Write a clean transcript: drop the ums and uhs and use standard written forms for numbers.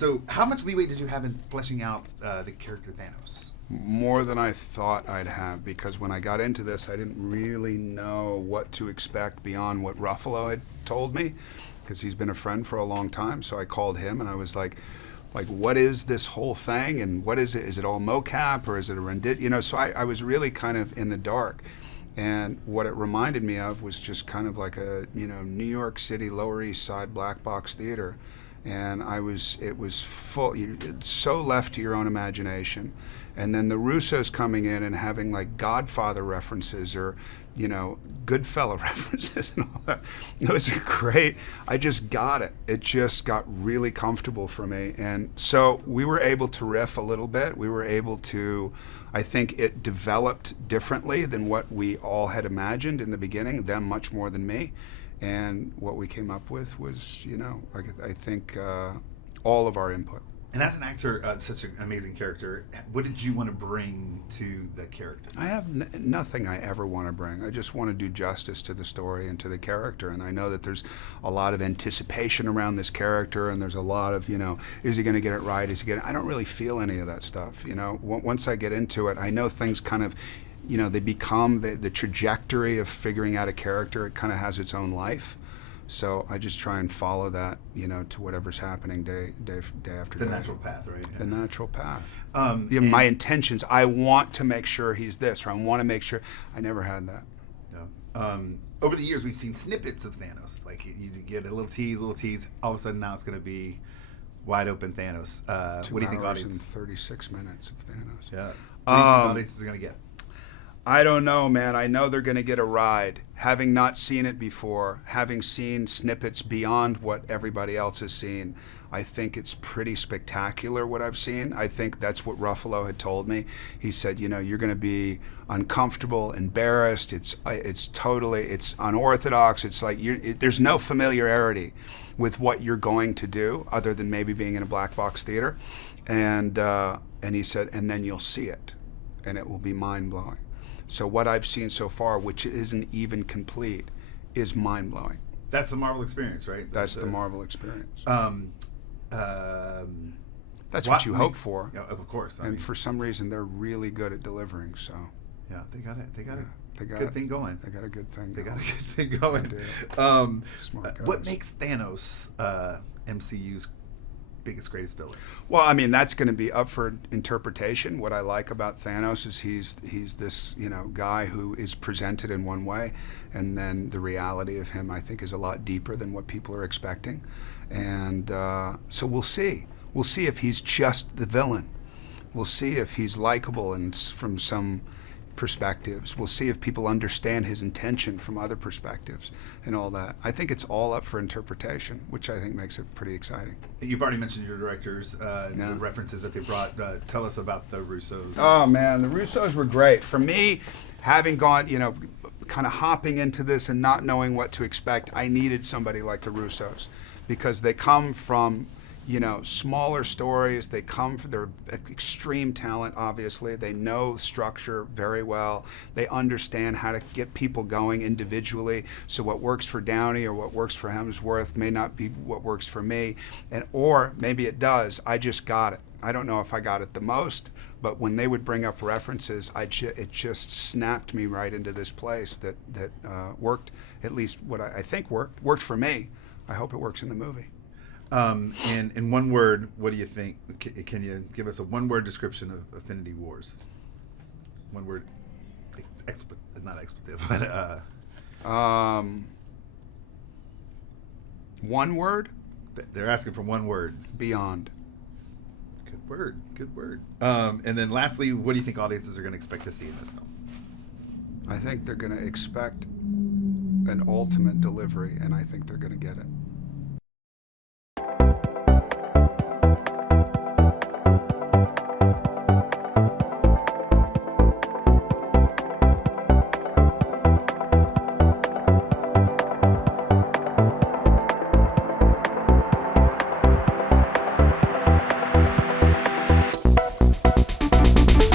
So how much leeway did you have in fleshing out the character Thanos? More than I thought I'd have, because when I got into this, I didn't really know what to expect beyond what Ruffalo had told me, because he's been a friend for a long time. So I called him and I was like, what is this whole thing, and what is it? Is it all mocap, or is it a rendit? So I was really kind of in the dark. And what it reminded me of was just kind of like a, New York City, Lower East Side black box theater. And it was full, so left to your own imagination. And then the Russos coming in and having like Godfather references or, Goodfella references and all that. It was great. I just got it. It just got really comfortable for me. And so we were able to riff a little bit. We were able to, I think it developed differently than what we all had imagined in the beginning, them much more than me. And what we came up with was, I think all of our input. And as an actor, such an amazing character, what did you want to bring to the character? I have nothing I ever want to bring. I just want to do justice to the story and to the character. And I know that there's a lot of anticipation around this character, and there's a lot of, is he going to get it right? I don't really feel any of that stuff. Once I get into it, I know things kind of, they become the trajectory of figuring out a character. It kind of has its own life. So I just try and follow that, to whatever's happening day after day. The natural path, right? The natural path. My intentions, I want to make sure he's this, or I want to make sure. I never had that. No. Over the years, we've seen snippets of Thanos. Like, you get a little tease. All of a sudden, now it's going to be wide open Thanos. What do you think, audience? 2 hours and 36 minutes of Thanos. Yeah. What do you think the audience is going to get? I don't know, man. I know they're going to get a ride. Having not seen it before, having seen snippets beyond what everybody else has seen, I think it's pretty spectacular what I've seen. I think that's what Ruffalo had told me. He said, you're going to be uncomfortable, embarrassed. It's unorthodox. It's like there's no familiarity with what you're going to do other than maybe being in a black box theater. And he said, and then you'll see it, and it will be mind-blowing. So what I've seen so far, which isn't even complete, is mind-blowing. That's the Marvel experience, right? That's the Marvel experience. That's what you hope for. Yeah, of course. For some reason, they're really good at delivering. So. Yeah, they got it. They got a good thing going. They got a good thing. They got a good thing going. Smart guys. What makes Thanos MCU's biggest, greatest villain? Well, that's going to be up for interpretation. What I like about Thanos is he's this guy who is presented in one way, and then the reality of him, I think, is a lot deeper than what people are expecting. And so we'll see. We'll see if he's just the villain. We'll see if he's likable and from some perspectives. We'll see if people understand his intention from other perspectives and all that. I think it's all up for interpretation, which I think makes it pretty exciting. You've already mentioned your directors, the references that they brought. Tell us about the Russos. Oh, man, the Russos were great. For me, having gone, kind of hopping into this and not knowing what to expect, I needed somebody like the Russos because they come from smaller stories. They come from their extreme talent, obviously. They know structure very well. They understand how to get people going individually. So what works for Downey or what works for Hemsworth may not be what works for me. Or maybe it does. I just got it. I don't know if I got it the most, but when they would bring up references, it just snapped me right into this place that worked, at least what I think worked for me. I hope it works in the movie. In one word, what do you think? Can you give us a one-word description of Infinity Wars? One word, not expletive, but one word? They're asking for one word. Beyond. Good word. And then lastly, what do you think audiences are going to expect to see in this film? I think they're going to expect an ultimate delivery, and I think they're going to get it.